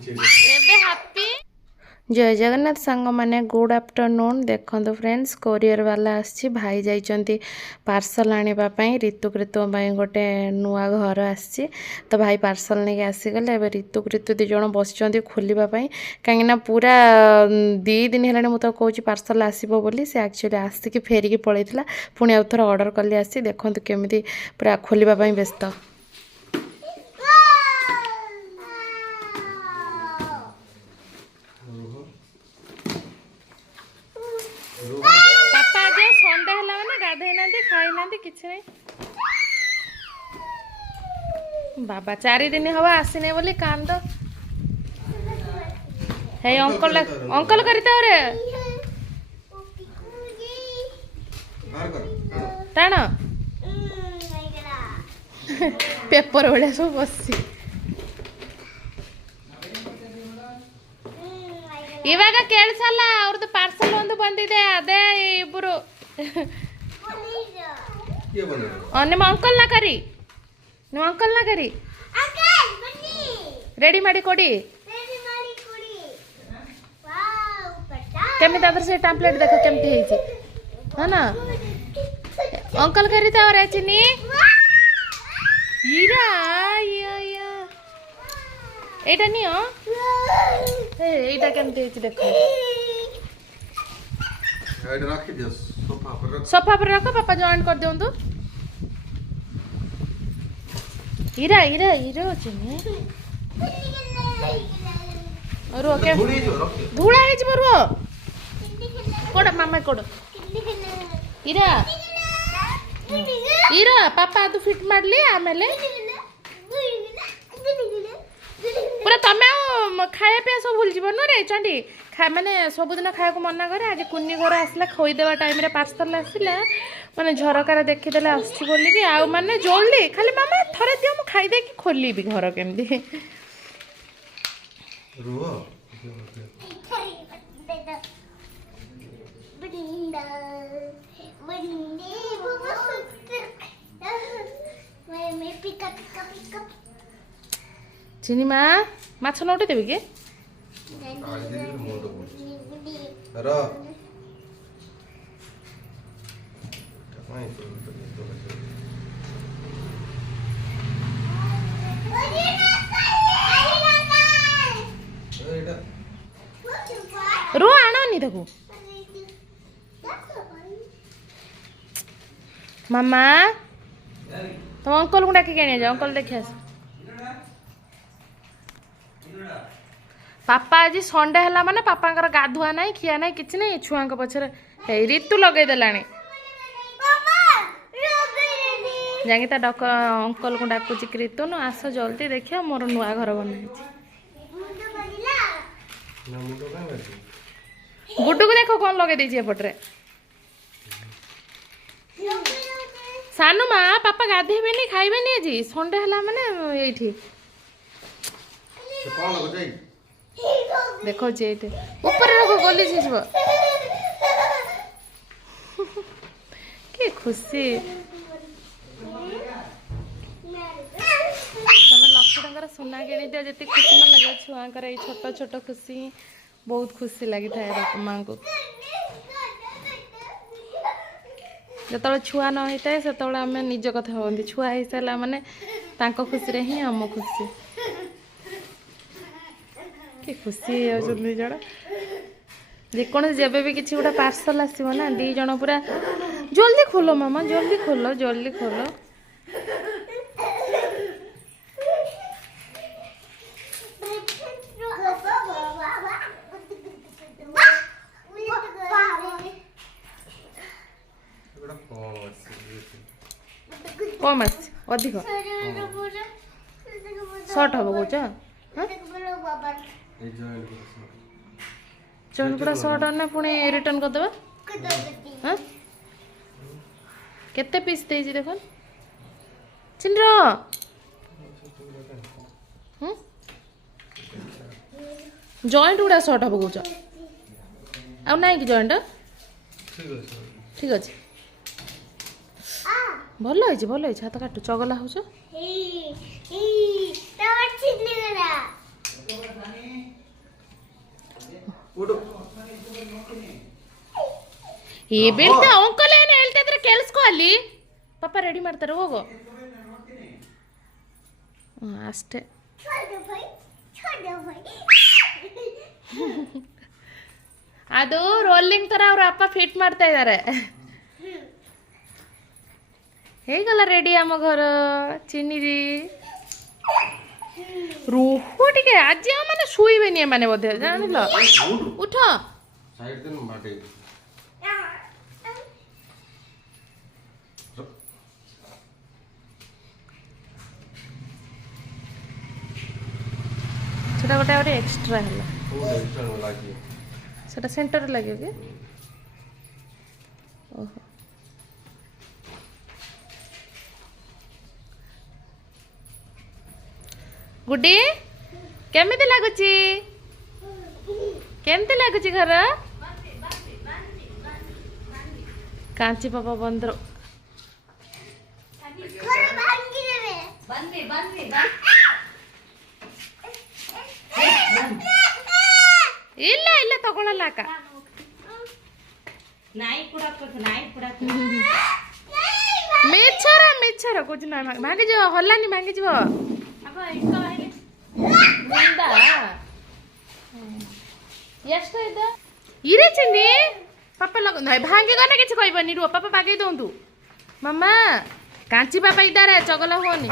एबे हैप्पी जय जगन्नाथ सांग माने गुड आफ्टरनून। देखो फ्रेंड्स कोरियर वाला आसी भाई जाइंट पार्सल आने ऋतु ऋतु गोटे नुआ घर आसी तो भाई पार्सल नहीं आसीगले। एवं ऋतु ऋतु दी जन बस खोलवाई कहीं पूरा 2 दिन है मुझे कौच पार्सल आसो बोली से एक्चुअली आसिक फेरिकी पलैला पुणी आउ थर ऑर्डर कली आसी देखो केमी पूरा खोलवाई व्यस्त। पापा जो संडे है ना गाधे ना खाई ना कि बाबा 4 दिन हम आसने बोली कांद हे अंकल अंकल करते रे टाण पेपर भाया सब बसी इवाग केळसಲ್ಲ ಅವ್ರದು ಪಾರ್ಸಲ್ ಒಂದು ಬಂದಿದೆ ಅದೇ ಇಬ್ರು ನಿಮ್ಮ ಅಂಕಲ್ ನ ಕರಿ ರೆಡಿ ಮಾಡಿ ಕೊಡಿ केमिति आदर से टेम्पलेट देखो केमिति ହେଇଛି है ना अंकल करी तो रे चिनी हीरा या एटा नियो एटा केमिति ହେଇଛି देखो एटा रखी दियो सोफा पर रखो पापा जॉइन कर दियंतु हीरा हीरा हीरो चिनी और ओके धूला है जी बरो कोड मामा कोड इरा इरा पापा तू फिट मारली आमेले पूरा तमे खाया पिया सब भूल जीवन रे चंडी माने सबुदिन खाया को मना करे आज कुन्नी घर आसला खोई देवा टाइम रे पार्सल आसला माने झरकार देखि देले आछि बोली कि आ माने जल्दी खाली मामा थरे दियो मु खाई दे कि खोली भी घर केमदी रुओ चिनी माँ माछ नौटे देवी के रो आना नहीं देखो मामा तुम अंकल को डाकी के जाओ अंकल देखिए पापा आज संडे है माने पापा गाधुआ ना खिया ना कि ना छुआ पछरे ऋतु लगे देलानी जाकि डक अंकल को डाकुची कि ऋतु न आस जल्दी देखिए मोर नुआ घर बना गुड्डू को देखो कौन लगे दीजिए एपट्रे सानू माँ पापा गाधेबे नहीं खाइबे नहीं आज संडे है माने ये देखो जे ऊपर रखो गली जीव के खुशी तुम 1 लाख टंकार सुना किणी दियो जी खुशी न लगे छुआंकर ये छोट छोट खुशी बहुत खुशी लगी था बापा माँ को जो छुआ न होता है से आम निज कथा हमें छुआ हो सारा माने तांको खुशी रे ही आम खुशी कि खुशी होती जन जेको जब भी किसी गोटे पार्सल आसो ना 2 जन पूरा जल्दी खोलो मामा जल्दी खोलो जल्दी खोलो कम आस अधिक सर्ट हम कौच जॉइन पूरा सर्ट आने पुणी रिटर्न करदे हाँ केते पीस दे देख चिन्ह जॉइंट गुड़ा सर्ट हम कौच आ ना कि जॉइंट ठीक अच्छे भल है हाथ काटू चगला हो ಈ ಬಿಡ್ತ ಅಂಕಲ್ ಏನು ಹೇಳ್ತಿದ್ರೆ ಕೇಳಿಸ್ಕೊ ಅಲ್ಲಿ ಪಾಪ ರೆಡಿ ಮಾಡ್ತಾರೆ ಹೋಗು ಅಷ್ಟೇ ಅದು ರೋಲಿಂಗ್ ತರ ಅವ್ರ ಅಪ್ಪ ಫಿಟ್ ಮಾಡ್ತಾ ಇದ್ದಾರೆ ಹೇಗಲ್ಲ ରେଡି ଆମ ଘର ଚିନିରି ରୁହ ଟିକେ ଆଜି ଆଉ ମାନେ ଶୋଇବେନି ଏମାନେ ବୋଧେ ଜାଣିଲ ଉଠ ସେଟା ଗୋଟେ ଗୋଟେ ଏକ୍ସଟ୍ରା ହେଲା ସେଟା ସେଣ୍ଟରରେ ଲାଗିବ କି ଓହୋ गुड्डी केमिति लागुची केमती लागुची घर कांची पापा बंद्रो ಇಲ್ಲ ಇಲ್ಲ ತಗೊಳ್ಳಲ್ಲ ಅಕ್ಕ ಮಿಚ್ಚರ ಮಿಚ್ಚರ कुछ ना मांगे जो हल्लानी मांगे जो ಎಷ್ಟು ಇದೆ ಇರೇ ಚಿನ್ನಿ ಪಾಪ ಭಾಂಗಿಗನೆ କିଛି କହିବନି ରୁହ ପାପା ବାଗେଇ ଦଉନ୍ତୁ ମାମା କାଞ୍ଚି ପାପା ଇଦାରେ ଚଗଲା ହୁଅନି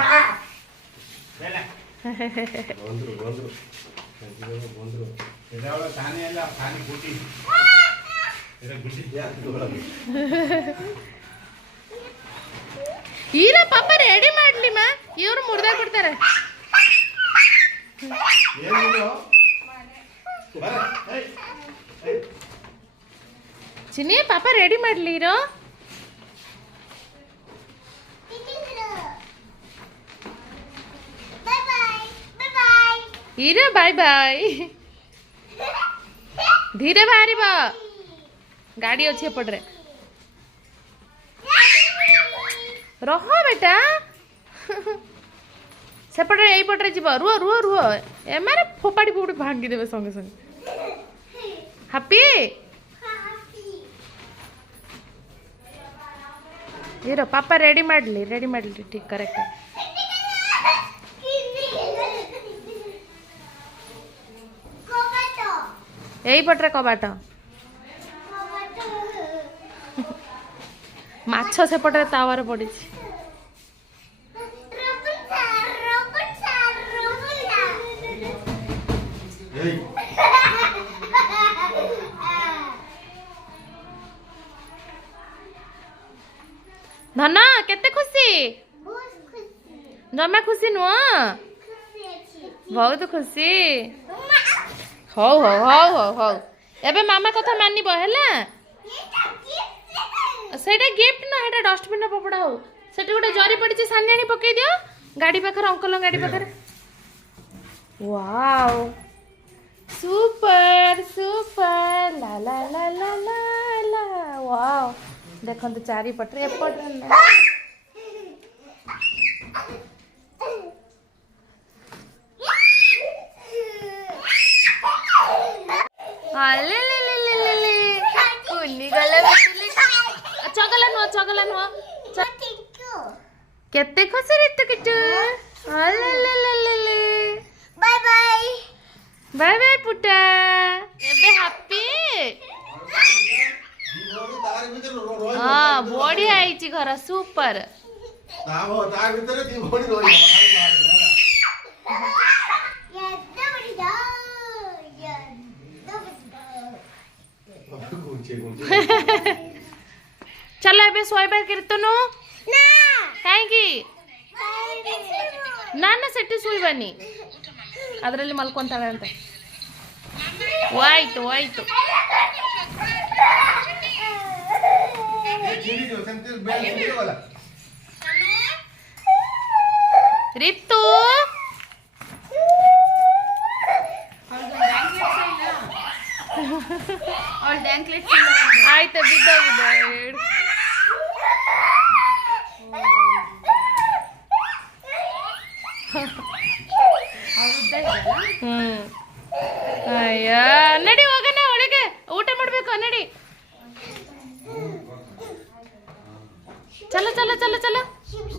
ಈರ ಪಾಪ ರೆಡಿ ಮಾಡ್ಲಿ ಮಾ ಇವರು ಮುರ್ದಾ ಕೊಡ್ತಾರೆ ಚಿನ್ನಿ ಪಾಪ ರೆಡಿ ಮಾಡ್ಲಿ ಇರೋ ಇರೋ ಬಾಯ್ ಬಾಯ್ धीरे बाहर गाड़ी अच्छे एपटे रह बेटा सेपटे यपटे जीव रुह रुह रुह एम फोपाड़ी फोपाड़ी भांगी देवे संगे संगे हैप्पी ये पापा रेडी माडली ठीक करेक्ट यही पटरे कबाट माछ सेपटे तावार पड़ी धन केते खुशी जमा खुशी नुह बहुत खुशी हौ हौ हौ हौ हौ एबे मामा कथा मानिबो हैला सेटा गिफ्ट ना हेटा डस्टबिन रे पपड़ा हो सेटा गोटे जरी पड़ी सानियानी पकई दियो गाड़ी पाखर अंकल गाड़ी पाखर वाओ सुपर सुपर ला ला ला ला ला ला वाओ देखो तो चारि पटरे एपट चगला नुह केते खुशी ऋतु Kitu bye bye bye bye पुटा एबे हैप्पी हां बढ़िया आइची घर सुपर तार भीतर दी बड़ी रोई चल ए सोयबार कीर्तन कहीं ना ना सेठी सुईबानी अदरली मल्कोंताಳೆ ಅಂತ ವಾಯ್ತು ವಾಯ್ತು ರಿತು ಆಯ್ತು ಬಿದ್ದ ಅಯ್ಯ ನಡಿ ಹೋಗೋಣ ಒಳಗೆ चलो चलो चलो चलो